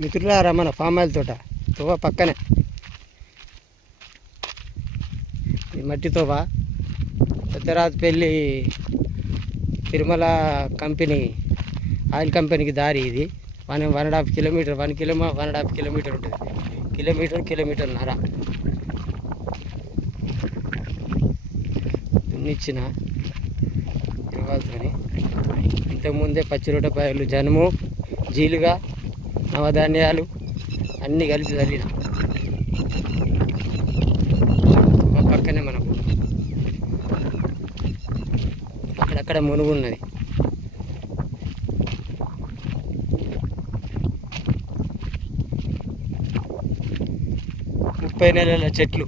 మిత్రులారా మన palm oil తోట తోవ పక్కనే ఈ మట్టి తోవ పెద్దరాజుపల్లి తిరుమల కంపెనీ ఆయిల్ కంపెనీకి దారి ఇది 1.5 కిలోమీటర్ 1.5 కిలోమీటర్ ఉంటుంది. కిలోమీటర్న్నర దున్నిచ్చిన ఇవ్వాల్సి ఇంతకుముందే పచ్చిరొట్టపాయలు జనుము జీలుగా నవధాన్యాలు అన్నీ కలిపి చల్లిన పక్కనే మనకు అక్కడక్కడ మునుగు ఉన్నది. ముప్పై నెలల చెట్లు.